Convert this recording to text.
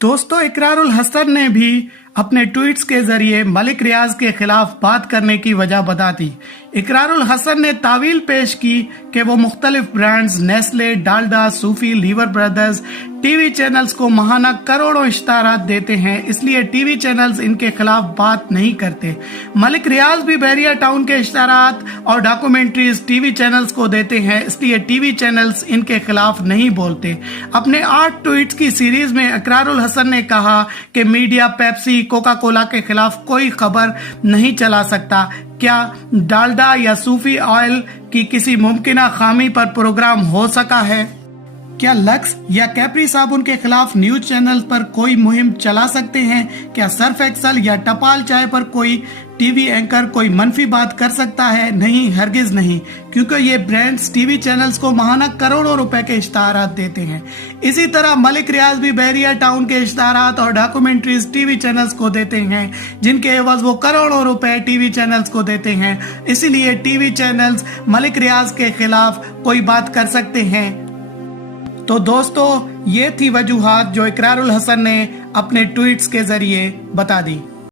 दोस्तों, इकरारुल हसन ने भी अपने ट्वीट्स के जरिए मलिक रियाज के खिलाफ बात करने की वजह बता दी। इकरारुल हसन ने तावील पेश की कि वो मुख्तलिफ ब्रांड्स नेस्ले, डालडा, सूफी, लीवर ब्रदर्स टीवी चैनल्स को माहाना करोड़ों इश्तारात देते हैं, इसलिए टीवी चैनल्स इनके खिलाफ बात नहीं करते। मलिक रियाज भी बहरिया टाउन के इश्तारात और डॉक्यूमेंट्रीज टीवी चैनल्स को देते हैं, इसलिए टीवी चैनल्स इनके खिलाफ नहीं बोलते। अपने 8 ट्वीट्स की सीरीज में इकरारुल हसन ने कहा कि मीडिया पेप्सी, कोका कोला के खिलाफ कोई खबर नहीं चला सकता। क्या डालडा या सूफी ऑयल की किसी मुमकिना खामी पर प्रोग्राम हो सका है? क्या लक्स या कैप्री साबुन के खिलाफ न्यूज चैनल पर कोई मुहिम चला सकते हैं? क्या सर्फ एक्सल या टपाल चाय पर कोई टीवी एंकर कोई मनफी बात कर सकता है? नहीं, हरगिज नहीं, क्योंकि ये ब्रांड्स टीवी चैनल्स को माहाना करोड़ों रुपए के इश्तारात देते हैं। इसी तरह मलिक रियाज भी बहरिया टाउन के इश्तारात और डॉक्यूमेंट्रीज टीवी चैनल्स को देते हैं, जिनके एवज वो करोड़ों रुपए टीवी चैनल्स को देते हैं। इसीलिए टीवी चैनल्स मलिक रियाज के खिलाफ कोई बात कर सकते हैं। तो दोस्तों, ये थी वजूहात जो इकरारुल हसन ने अपने ट्वीट्स के जरिए बता दी।